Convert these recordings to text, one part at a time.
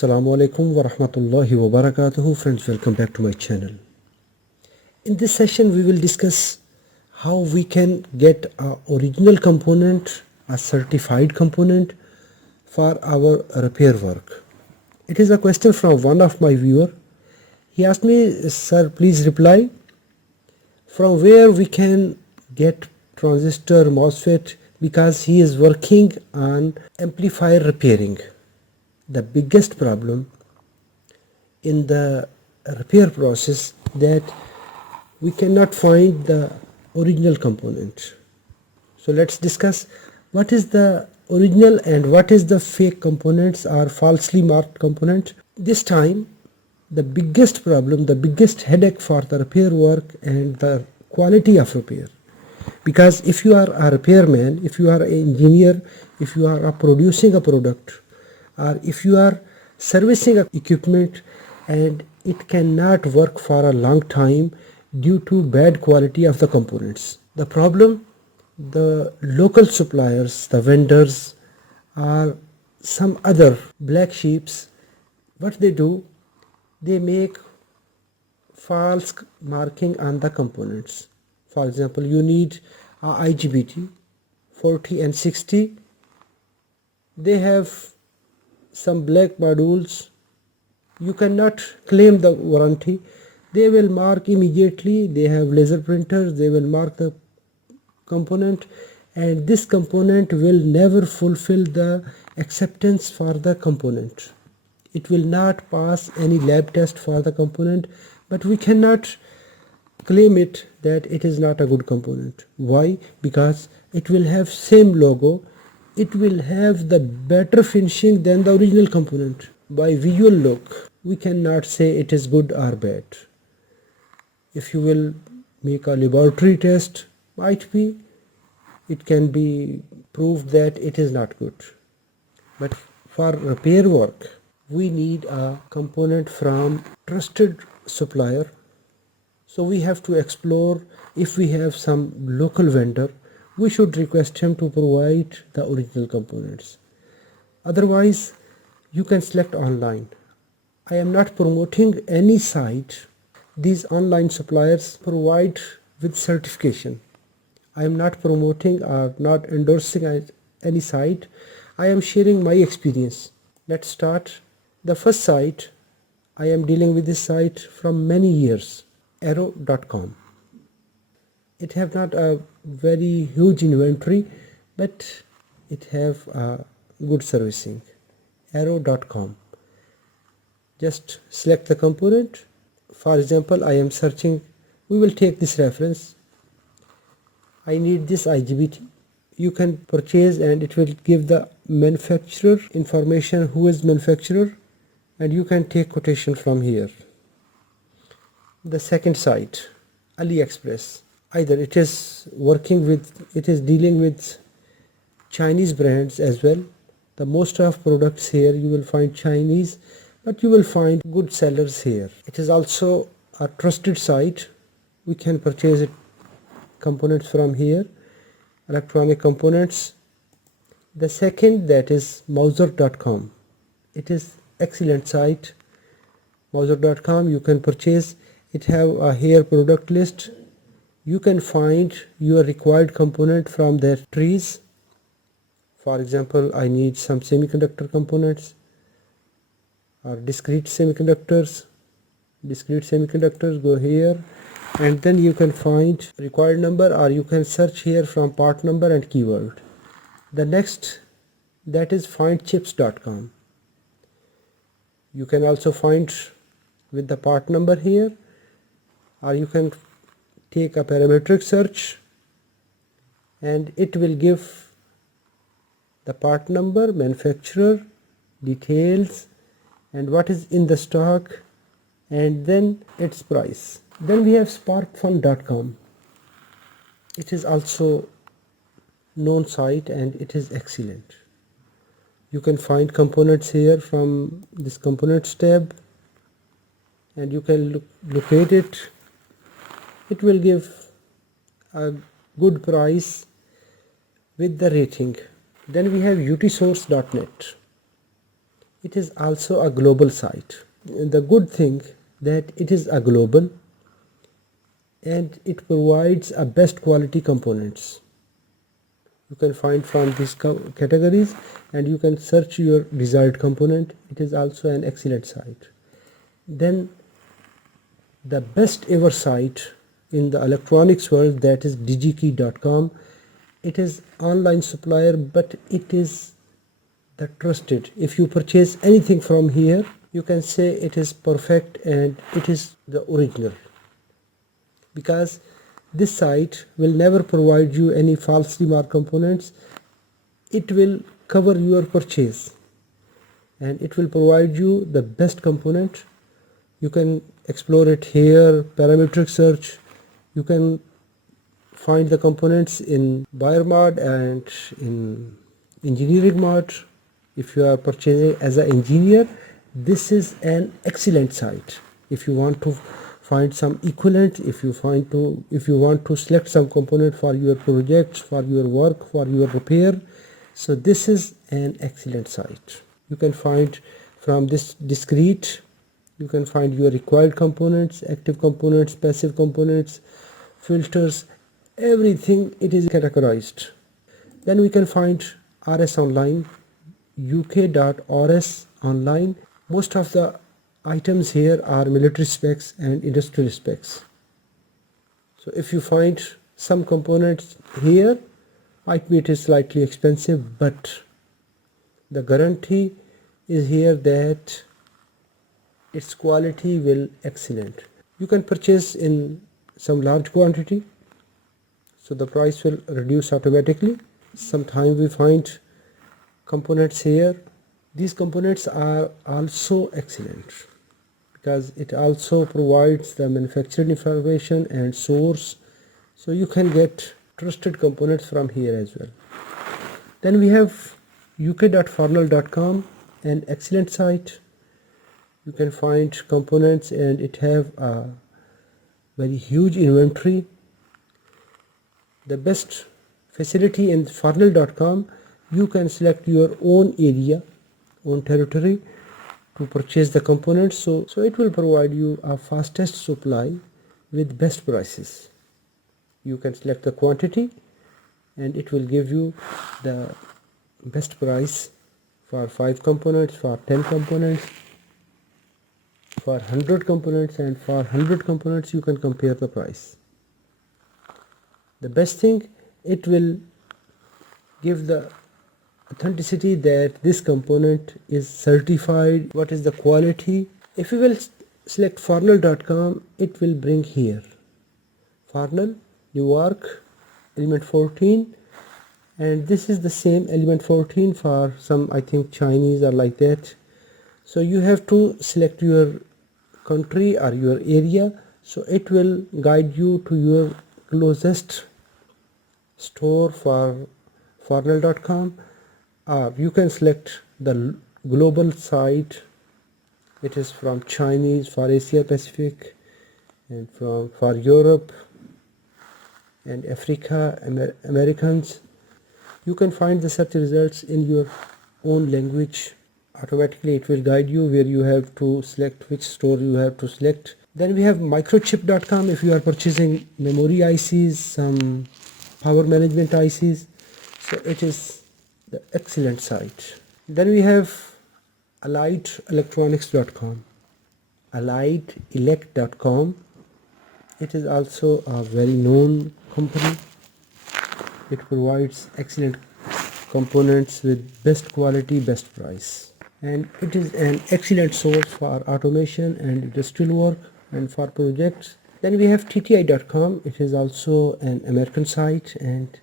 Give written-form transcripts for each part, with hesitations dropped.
Assalamu alaikum wa rahmatullahi wa barakatuhu. Friends, welcome back to my channel. In this session we will discuss how we can get a original component, a certified component for our repair work. It is a question from one of my viewer. He asked me, sir, please reply from where we can get transistor MOSFET, because he is working on amplifier repairing. The biggest problem in the repair process that we cannot find the original component. So let's discuss what is the original and what is the fake components or falsely marked component. This time the biggest problem, the biggest headache for the repair work and the quality of repair. Because if you are a repairman, if you are an engineer, if you are producing a product, or if you are servicing equipment and it cannot work for a long time due to bad quality of the components. The problem, the local suppliers, the vendors, or some other black sheeps, what they do, they make false marking on the components. For example, you need a IGBT 40 and 60. They have some black modules. You cannot claim the warranty. They will mark immediately. They have laser printers. They will mark the component, and this component will never fulfill the acceptance for the component. It will not pass any lab test for the component, but we cannot claim it that it is not a good component. Why? Because it will have same logo, it will have the better finishing than the original component. By visual look, we cannot say it is good or bad. If you will make a laboratory test, might be it can be proved that it is not good. But for repair work, we need a component from trusted supplier. So we have to explore. If we have some local vendor, we should request him to provide the original components. Otherwise, you can select online. I am not promoting any site. These online suppliers provide with certification. I am not promoting or not endorsing any site. I am sharing my experience. Let's start. The first site, I am dealing with this site from many years. Arrow.com. It have not a very huge inventory, but it have a good servicing. Arrow.com. Just select the component. For example, I am searching. We will take this reference. I need this IGBT. You can purchase and it will give the manufacturer information, who is manufacturer, and you can take quotation from here. The second site, AliExpress. Either it is dealing with Chinese brands as well. The most of products here you will find Chinese, but you will find good sellers here. It is also a trusted site. We can purchase components from here, electronic components. The second, that is Mauser.com. It is excellent site. Mauser.com, you can purchase. It have a here product list. You can find your required component from their trees. For example, I need some semiconductor components or discrete semiconductors. Discrete semiconductors, go here, and then you can find required number, or you can search here from part number and keyword. The next, that is findchips.com. You can also find with the part number here, or you can take a parametric search and it will give the part number, manufacturer, details, and what is in the stock, and then its price. Then we have sparkfun.com. It is also known site and it is excellent. You can find components here from this components tab, and you can locate it. It will give a good price with the rating. Then we have utsource.net. It is also a global site. The good thing that it is a global and it provides a best quality components. You can find from these categories and you can search your desired component. It is also an excellent site. Then the best ever site in the electronics world, that is digikey.com. It is online supplier, but it is the trusted. If you purchase anything from here, you can say it is perfect and it is the original, because this site will never provide you any falsely marked components. It will cover your purchase and it will provide you the best component. You can explore it here, parametric search. You can find the components in buyer mode and in engineering mode. If you are purchasing as an engineer, this is an excellent site. If you want to find some equivalent, if you want to select some component for your projects, for your work, for your repair, so this is an excellent site. You can find from this discrete, you can find your required components, active components, passive components, filters, everything. It is categorized. Then we can find RS Online, uk.rs online. Most of the items here are military specs and industrial specs. So if you find some components here, might be it is slightly expensive, but the guarantee is here that its quality will excellent. You can purchase in some large quantity, so the price will reduce automatically. Sometimes we find components here. These components are also excellent because it also provides the manufacturing information and source, so you can get trusted components from here as well. Then we have uk.farnell.com, an excellent site. You can find components and it have a very huge inventory. The best facility in farnell.com, you can select your own area, own territory to purchase the components, so it will provide you a fastest supply with best prices. You can select the quantity and it will give you the best price for 5 components, for 10 components, for 100 components, and for 100 components you can compare the price. The best thing, it will give the authenticity that this component is certified, what is the quality. If you will select farnell.com, it will bring here Farnell, Newark, element 14, and this is the same element 14 for some, I think, Chinese or like that. So you have to select your country or your area, so it will guide you to your closest store for farnell.com. You can select the global site. It is from Chinese, for Asia Pacific, and for Europe and Africa, Americans. You can find the search results in your own language. Automatically it will guide you where you have to select, which store you have to select. Then we have microchip.com. if you are purchasing memory ICs, some power management ICs, so it is the excellent site. Then we have allied-electronics.com, allied-elect.com. It is also a very known company. It provides excellent components with best quality, best price, and it is an excellent source for automation and industrial work and for projects. Then we have tti.com. It is also an American site and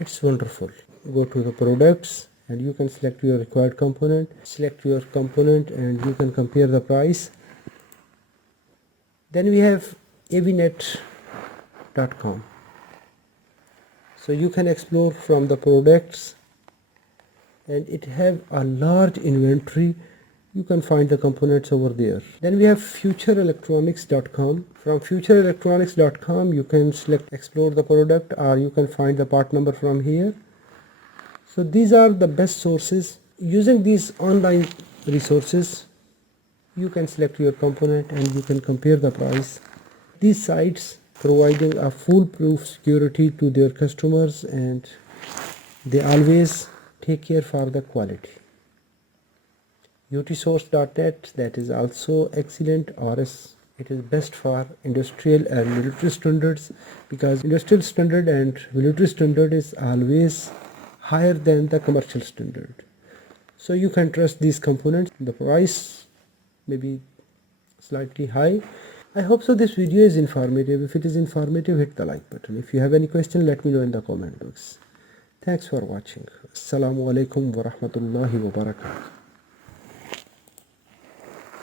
it's wonderful. Go to the products and you can select your required component, and you can compare the price. Then we have avnet.com. So you can explore from the products and it have a large inventory. You can find the components over there. Then we have futureelectronics.com. From futureelectronics.com you can explore the product, or you can find the part number from here. So these are the best sources Using these online resources, you can select your component and you can compare the price. These sites providing a foolproof security to their customers, and they always take care for the quality. utsource.net, that is also excellent, or it is best for industrial and military standards, because industrial standard and military standard is always higher than the commercial standard. So you can trust these components. The price may be slightly high. I hope so this video is informative. If it is informative, hit the like button. If you have any question, let me know in the comment box. Thanks for watching. Assalamu alaikum wa rahmatullahi wa barakatuh.